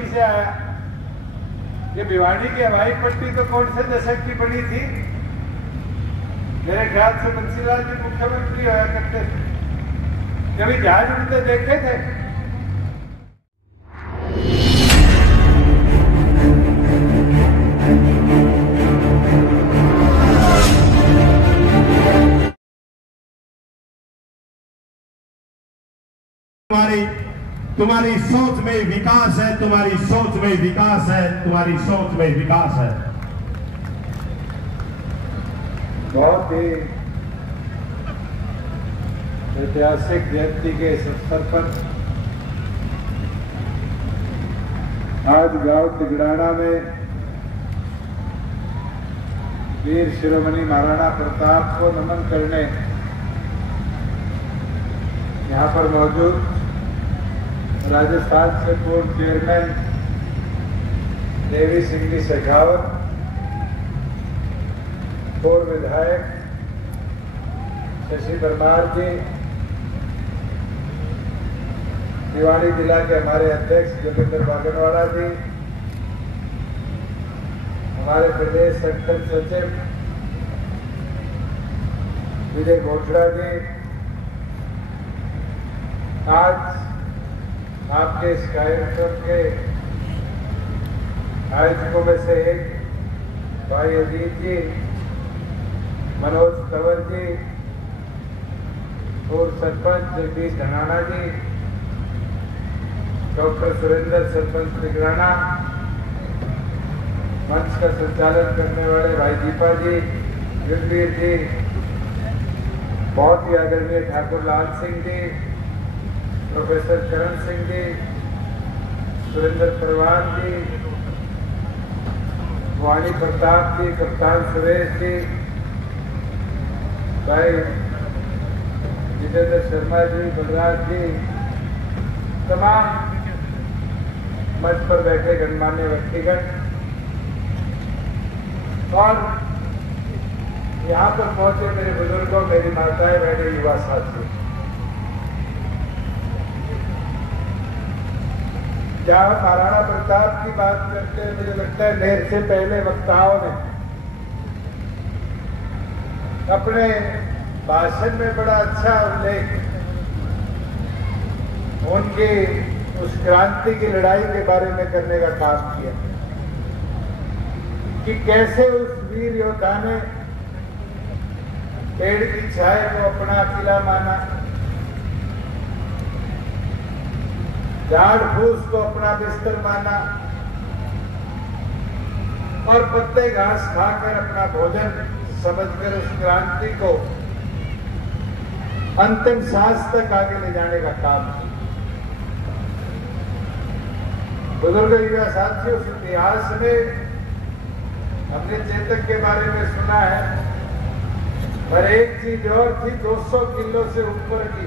पट्टी से आया। ये भिवाड़ी की हवाई पट्टी तो कौन से दशक की बनी थी? मेरे ख्याल से बंसीलाल जी मुख्यमंत्री होया करते थे। कभी जहाज उड़ते देखे थे? तुम्हारी सोच में विकास है, तुम्हारी सोच में विकास है, तुम्हारी सोच में विकास है। बहुत ही ऐतिहासिक जयंती के इस अवसर पर आज गांव तिगड़ाना में वीर शिरोमणि महाराणा प्रताप को नमन करने यहाँ पर मौजूद राजस्थान से पूर्व चेयरमैन देवी सिंह जी शेखावत, पूर्व विधायक शशि परमार जी, भिवाड़ी जिला के हमारे अध्यक्ष जोगिंदर बागनवाड़ा जी, हमारे प्रदेश संगठन सचिव विजय घोषड़ा जी, आज आपके इस कार्यक्रम के आयोजकों में से एक भाई अजीत जी, मनोज कंवर जी, पूर्व सरपंच जगदीश धनाना जी, डॉक्टर सुरेंद्र सरपंच तिगड़ाना, मंच का संचालन करने वाले भाई दीपा जी, युद्धवीर जी, बहुत ही आदरणीय ठाकुर लाल सिंह जी, प्रोफेसर करण सिंह जी, सुरेंद्र परवान जी, वाणी प्रताप जी, कप्तान सुरेश जी, भाई जितेंद्र शर्मा जी, बलराज जी, तमाम मंच पर बैठे गणमान्य व्यक्तिगण और यहाँ पर पहुंचे मेरे बुजुर्गों, मेरी माताएं, मेरे युवा साथी, जहां महाराणा प्रताप की बात करते हैं, मुझे लगता है मेरे से पहले वक्ताओं ने अपने भाषण में बड़ा अच्छा उल्लेख उनकी उस क्रांति की लड़ाई के बारे में करने का काम किया कि कैसे उस वीर योद्धा ने पेड़ की छाया को अपना किला माना, झाड़ फूस को अपना बिस्तर माना और पत्ते घास खाकर अपना भोजन समझकर उस क्रांति को अंतिम सांस तक आगे ले जाने का काम किया। बुजुर्ग युवा साथियों, उस इतिहास में हमने चेतक के बारे में सुना है, पर एक चीज और थी, 200 किलो से ऊपर की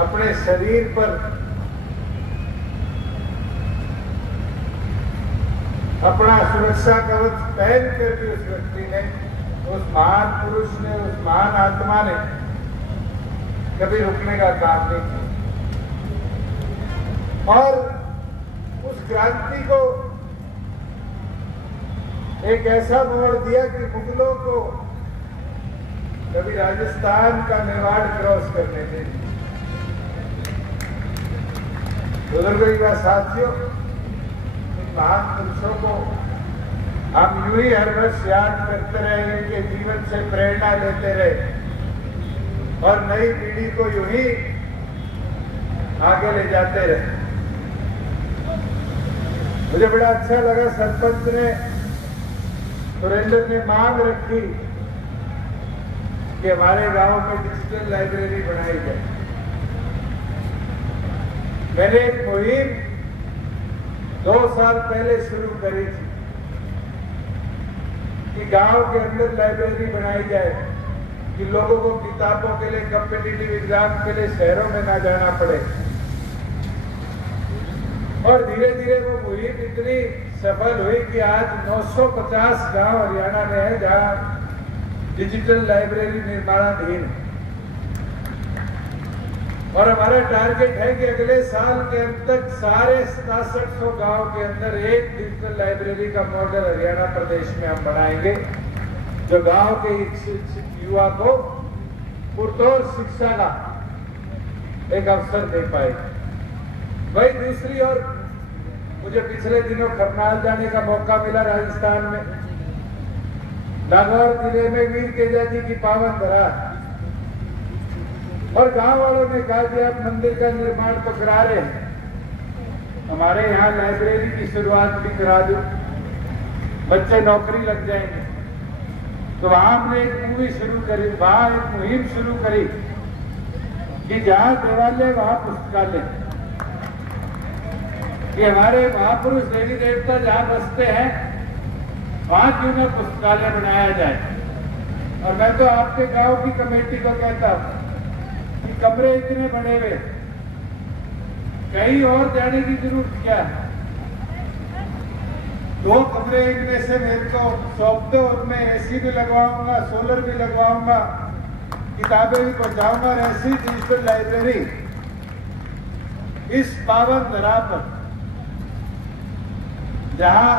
अपने शरीर पर अपना सुरक्षा कवच पहन कर भी उस व्यक्ति ने, उस महान पुरुष ने, उस महान आत्मा ने कभी रुकने का काम नहीं किया और उस क्रांति को एक ऐसा मोड़ दिया कि मुगलों को कभी राजस्थान का मेवाड़ क्रॉस करने थे। बुजुर्ग युवा साथियों, महान पुरुषों को हम यूं ही हर वर्ष याद करते रहे, उनके जीवन से प्रेरणा लेते रहे और नई पीढ़ी को यूं ही आगे ले जाते रहे। मुझे बड़ा अच्छा लगा, सरपंच ने, सुरेंद्र ने मांग रखी कि हमारे गांव में डिजिटल लाइब्रेरी बनाई जाए। मैंने एक मुहिम 2 साल पहले शुरू करी थी कि गांव के अंदर लाइब्रेरी बनाई जाए कि लोगों को किताबों के लिए, कॉम्पिटिटिव एग्जाम के लिए शहरों में ना जाना पड़े। और धीरे धीरे वो मुहिम इतनी सफल हुई कि आज 950 गांव हरियाणा में है जहां डिजिटल लाइब्रेरी निर्माणाधीन है। और हमारा टारगेट है कि अगले साल के अंत तक सारे 6700 गांव के अंदर एक डिजिटल लाइब्रेरी का मॉडल हरियाणा प्रदेश में हम बनाएंगे, जो गांव के इच्छुक युवा को पुरतोड़ शिक्षा का एक अवसर दे पाए। वही दूसरी ओर मुझे पिछले दिनों करनाल जाने का मौका मिला राजस्थान में। नागौर जिले में वीर केजा जी की पावन धरा, और गांव वालों ने कहा कि आप मंदिर का निर्माण तो करा रहे हैं, हमारे यहाँ लाइब्रेरी की शुरुआत भी करा दो, बच्चे नौकरी लग जाएंगे। तो वहां हमने एक मूवी शुरू करी, वहां एक मुहिम शुरू करी कि जहां देवालय वहां पुस्तकालय, कि हमारे महापुरुष देवी देवता जहां बसते हैं वहां क्यों न पुस्तकालय बनाया जाए। और मैं तो आपके गांव की कमेटी को कहता हूं कि कमरे इतने बने हुए, कहीं और जाने की जरूरत क्या है। 2 कमरे इनमें से मेरे को सौंप दो, उनमें एसी भी लगवाऊंगा, सोलर भी लगवाऊंगा, किताबें भी पहुंचाऊंगा, और ऐसी डिजिटल लाइब्रेरी इस पावन धरा पर, जहां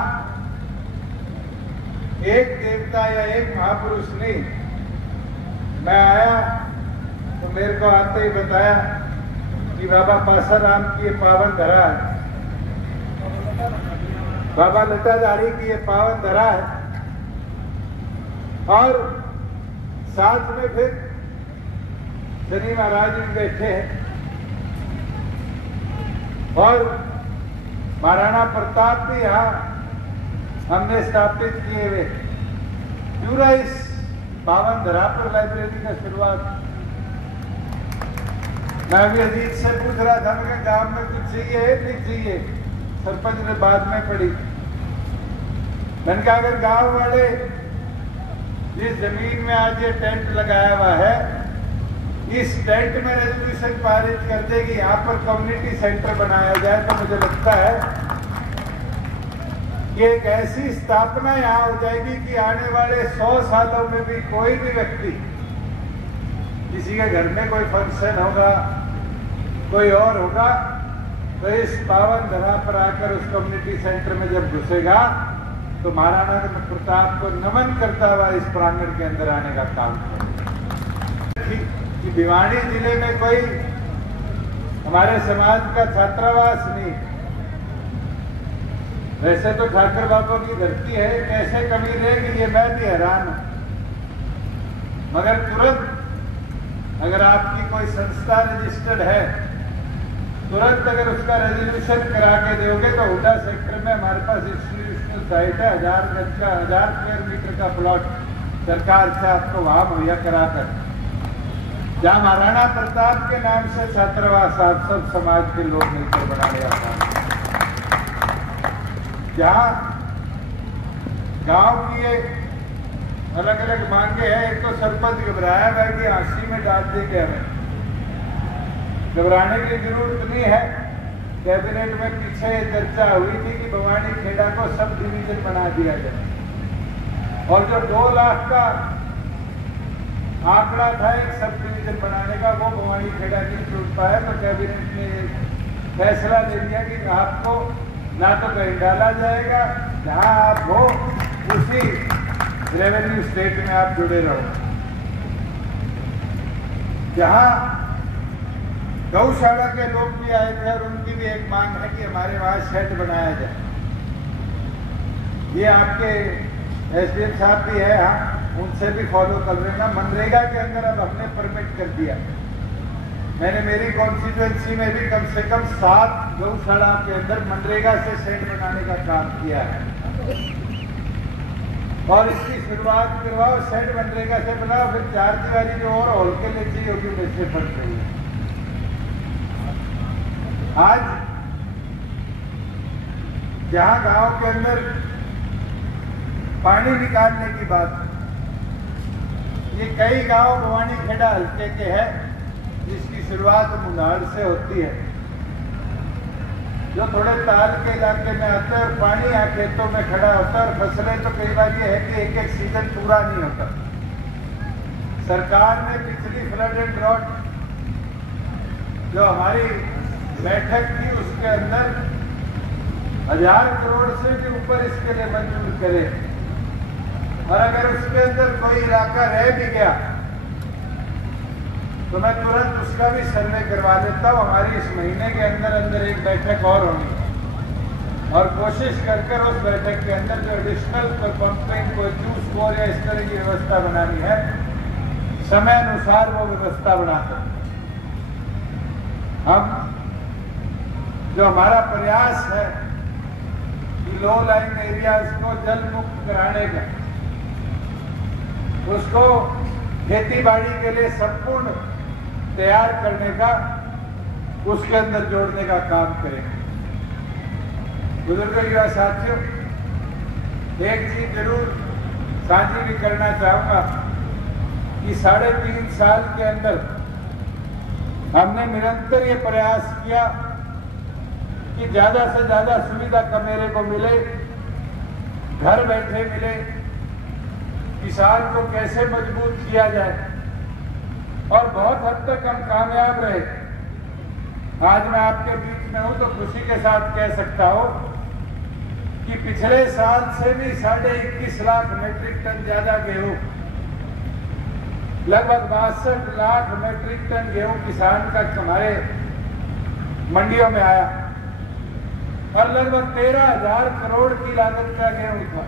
एक देवता या एक महापुरुष नहीं। मैं आया तो मेरे को आते ही बताया कि बाबा पासाराम की ये पावन धरा है, बाबा लटाधारी की ये पावन धरा है, और साथ में फिर शनि महाराज भी बैठे हैं, और महाराणा प्रताप भी यहाँ हमने स्थापित किए हुए। पूरा इस पावन धरा पर लाइब्रेरी का शुरुआत। मैं अभी अजीत से पूछ रहा था, मैं गांव में कुछ चाहिए नहीं चाहिए, सरपंच ने बाद में पड़ी। मैंने कहा अगर गांव वाले जिस जमीन में आज ये टेंट लगाया हुआ है, इस टेंट में रेजोल्यूशन पारित कर देगी यहाँ पर कम्युनिटी सेंटर बनाया जाए, तो मुझे लगता है कि एक ऐसी स्थापना यहाँ हो जाएगी कि आने वाले 100 सालों में भी कोई भी व्यक्ति, किसी के घर में कोई फंक्शन होगा, कोई और होगा, तो इस पावन धरा पर आकर उस कम्युनिटी सेंटर में जब घुसेगा तो महाराणा प्रताप को नमन करता हुआ इस प्रांगण के अंदर आने का काम करेगा। कि भिवानी जिले में कोई हमारे समाज का छात्रावास नहीं। वैसे तो ठाकर बाबा की धरती है, कैसे कमी रहेगी ये मैं भी हैरान हूं। मगर तुरंत अगर आपकी कोई संस्था रजिस्टर्ड है, तुरंत अगर उसका रेजोल्यूशन करा के दोगे तो हुडा सेक्टर में हमारे पास इंस्टीट्यूशनल साइट है, 1000 गज का 1000 स्क्वायर मीटर का प्लॉट सरकार से आपको वहां मुहैया कराकर, जहां महाराणा प्रताप के नाम से छात्रावास आप सब समाज के लोग मिलकर बनाने का, जहां गांव की ये अलग अलग मांगे हैं। एक तो सरपंच घबराया है कि आंसी में डाल देंगे, हमें घबराने की जरूरत नहीं है। कैबिनेट में पीछे चर्चा हुई थी कि भवानी खेड़ा को सब डिवीजन बना दिया जाए, और जो 2 लाख का आंकड़ा था एक सब डिवीजन बनाने का, वो भवानी खेड़ा नहीं छूट पाया। तो कैबिनेट ने फैसला ले लिया कि आपको ना तो कहीं डाला जाएगा, जहां आप हो उसी रेवेन्यू स्टेट में आप जुड़े रहो। जहां गौशाला के लोग भी आए थे और उनकी भी एक मांग है कि हमारे वहां शेड बनाया जाए। ये आपके एसडीएम साहब भी है, हाँ, उनसे भी फॉलो कर लेना। मनरेगा के अंदर अब हमने परमिट कर दिया। मैंने मेरी कॉन्स्टिट्यूएंसी में भी कम से कम 7 गौशाला के अंदर मनरेगा से शेड बनाने का काम किया है, और इसकी शुरुआत करवाओ। शेड मनरेगा से बनाओ, फिर 4 दीवारी जो और हॉल के लिए चाहिए होगी वैसे फट रही है। आज जहां गांव के अंदर पानी निकालने की बात, ये कई गांव भवानी खेड़ा हल्के के हैं जिसकी शुरुआत मुनाड़ से होती है, जो थोड़े ताल के इलाके में आते हैं और पानी यहाँ खेतों में खड़ा होता है। और फसलें तो कई बार ये है कि एक सीजन पूरा नहीं होता। सरकार ने पिछली फ्लड एंड ड्रॉट जो हमारी बैठक थी उसके अंदर 1000 करोड़ से भी ऊपर इसके लिए मंजूर करे, और अगर उसके अंदर कोई इलाका रह भी गया तो मैं तुरंत उसका भी सर्वे करवा देता हूँ। हमारी इस महीने के अंदर अंदर एक बैठक और होनी और कोशिश कर उस बैठक के अंदर जो एडिशनल पंपिंग कोई जूस बोर या इस तरह की व्यवस्था बनानी है, समय अनुसार वो व्यवस्था बनाकर हम जो हमारा प्रयास है कि लो लाइन एरियाज को जल मुक्त कराने का, उसको खेती बाड़ी के लिए संपूर्ण तैयार करने का, उसके अंदर जोड़ने का काम करेंगे। बुजुर्गों युवा साथियों, एक चीज जरूर साझी भी करना चाहूंगा कि 3.5 साल के अंदर हमने निरंतर ये प्रयास किया कि ज्यादा से ज्यादा सुविधा मेरे को मिले, घर बैठे मिले, किसान को कैसे मजबूत किया जाए, और बहुत हद तक हम कामयाब रहे। आज मैं आपके बीच में हूं तो खुशी के साथ कह सकता हूं कि पिछले साल से भी 21.5 लाख मेट्रिक टन ज्यादा गेहूं, लगभग 62 लाख मेट्रिक टन गेहूं किसान का हमारे मंडियों में आया, और लगभग 13,000 करोड़ की लागत का गेहूं था।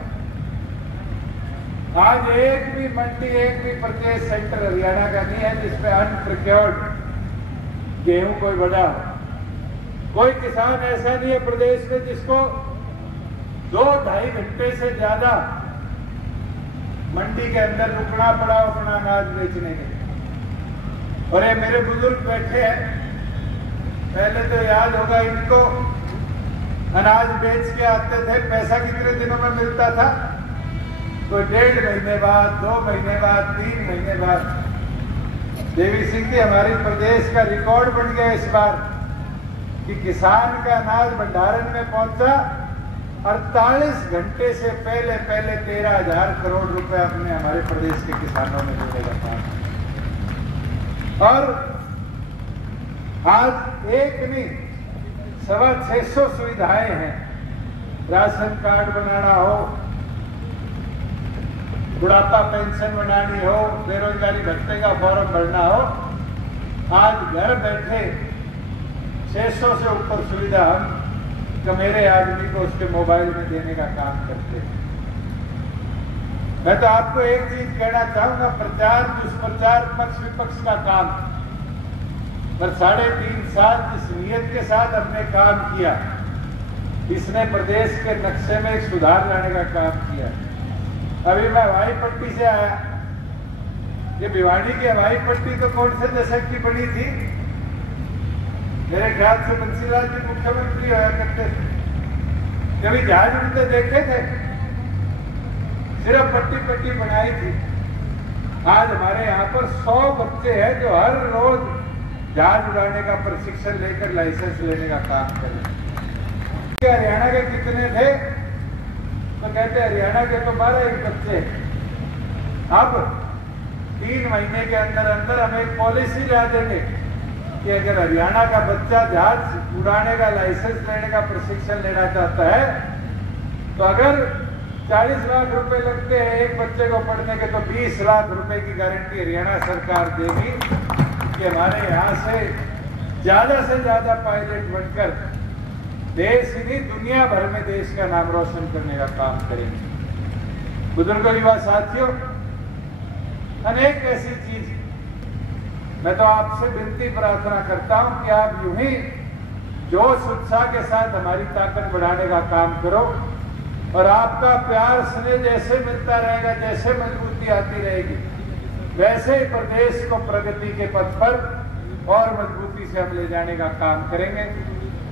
आज एक भी मंडी, एक भी परचेज सेंटर हरियाणा का नहीं है जिसमें अनप्रोक्योर्ड गेहूं कोई बड़ा हो। कोई किसान ऐसा नहीं है प्रदेश में जिसको 2-2.5 घंटे से ज्यादा मंडी के अंदर रुकना पड़ा अपना अनाज बेचने के लिए। और ये मेरे बुजुर्ग बैठे हैं, पहले तो याद होगा इनको, अनाज बेच के आते थे, पैसा कितने दिनों में मिलता था? तो 1.5 महीने बाद, 2 महीने बाद, 3 महीने बाद। देवी सिंह जी, हमारे प्रदेश का रिकॉर्ड बन गया इस बार कि किसान का अनाज भंडारण में पहुंचा 48 घंटे से पहले 13,000 करोड़ रुपए अपने हमारे प्रदेश के किसानों में देने का काम। और आज एक नहीं 650 सुविधाएं हैं। राशन कार्ड बनाना हो, बुढ़ापा पेंशन बनानी हो, बेरोजगारी भत्ते का फॉर्म भरना हो, आज घर बैठे 600 से ऊपर सुविधा हम मेरे आदमी को उसके मोबाइल में देने का काम करते हैं। मैं तो आपको एक चीज कहना चाहूंगा, प्रचार दुष्प्रचार पक्ष विपक्ष का काम, पर 3.5 साल जिस नीयत के साथ हमने काम किया, इसने प्रदेश के नक्शे में एक सुधार लाने का काम किया। अभी मैं हवाई पट्टी से आया, ये भिवानी की हवाई पट्टी तो कौन से दशक की बनी थी? मेरे ख्याल से बंसीलाल जी मुख्यमंत्री होया करते थे, कभी जहाज उड़ते देखे थे? सिर्फ पट्टी बनाई थी। आज हमारे यहाँ पर 100 बच्चे हैं जो हर रोज जहाज उड़ाने का प्रशिक्षण लेकर लाइसेंस लेने का काम कर रहे हैं। हरियाणा के कितने थे? तो कहते हरियाणा के तो 12 बच्चे। अब 3 महीने के अंदर अंदर हम एक पॉलिसी ला देंगे कि अगर हरियाणा का बच्चा जहाज उड़ाने का लाइसेंस लेने का प्रशिक्षण लेना चाहता है तो अगर 40 लाख रुपए लगते हैं एक बच्चे को पढ़ने के, तो 20 लाख रुपए की गारंटी हरियाणा सरकार देगी कि हमारे यहाँ से ज्यादा पायलट बनकर देश ही नहीं दुनिया भर में देश का नाम रोशन करने का काम करेंगे। बुजुर्गों युवा साथियों, अनेक ऐसी चीज मैं तो आपसे विनती प्रार्थना करता हूं कि आप यूं ही जोश उत्साह के साथ हमारी ताकत बढ़ाने का काम करो, और आपका प्यार स्नेह जैसे मिलता रहेगा, जैसे मजबूती आती रहेगी, वैसे ही प्रदेश को प्रगति के पथ पर और मजबूती से हम ले जाने का काम करेंगे।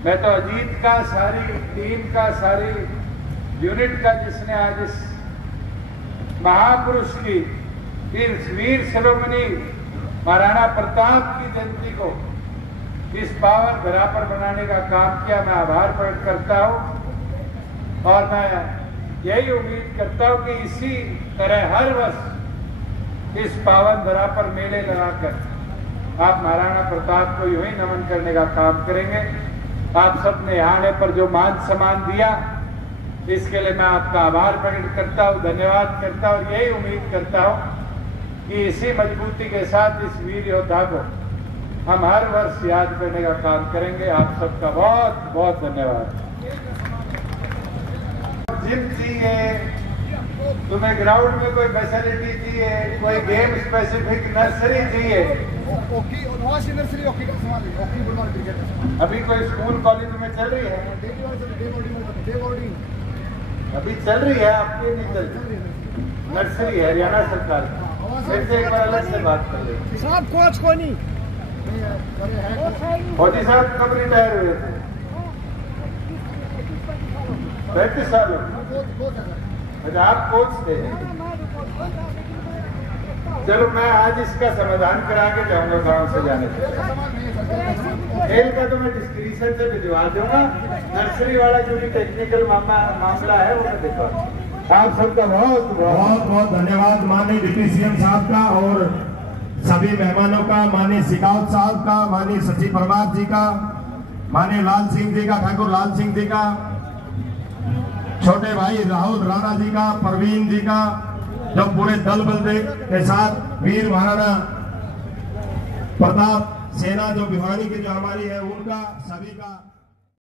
मैं तो अजीत का, सारी टीम का, सारी यूनिट का, जिसने आज इस महापुरुष की वीर शिरोमणि महाराणा प्रताप की जयंती को इस पावन धरा पर बनाने का काम किया, मैं आभार प्रकट करता हूं। और मैं यही उम्मीद करता हूं कि इसी तरह हर वर्ष इस पावन धरा पर मेले लगाकर आप महाराणा प्रताप को यूं ही नमन करने का काम करेंगे। आप सबने यहाँ आने पर जो मान सम्मान दिया, इसके लिए मैं आपका आभार प्रकट करता हूँ, धन्यवाद करता हूँ और यही उम्मीद करता हूँ कि इसी मजबूती के साथ इस वीर योद्धा को हम हर वर्ष याद करने का काम करेंगे। आप सबका बहुत बहुत धन्यवाद। जिम चाहिए, तुम्हें ग्राउंड में कोई फैसिलिटी चाहिए, कोई गेम स्पेसिफिक नर्सरी चाहिए, अभी कोई स्कूल कॉलेज में चल रही है, अभी चल रही है, आपके नहीं चल रही, नर्सरी है हरियाणा सरकार की। फिर से एक बार अलग से बात कर लेंगे। साहब कोच को नहीं, फौजी साहब कब रिटायर हुए थे? 35 साल हो। अच्छा, आप कोच थे। चलो मैं आज इसका समाधान करा के जाऊंगा गांव से जाने से। खेल का तो मैं डिस्क्रिप्शन से भिजवा दूंगा, नर्सरी वाला जो भी टेक्निकल मामला है वो मैं देखा। आप सबका बहुत बहुत बहुत धन्यवाद माननीय डिप्टी सीएम साहब का और सभी मेहमानों का, माननीय सिकावत साहब का, माननीय सचिव परमार जी का, माननीय लाल सिंह जी का, ठाकुर लाल सिंह जी का, छोटे भाई राहुल राणा जी का, परवीन जी का, जो पूरे दल बल के साथ वीर महाराणा प्रताप सेना जो भिवानी की जो हमारी है, उनका सभी का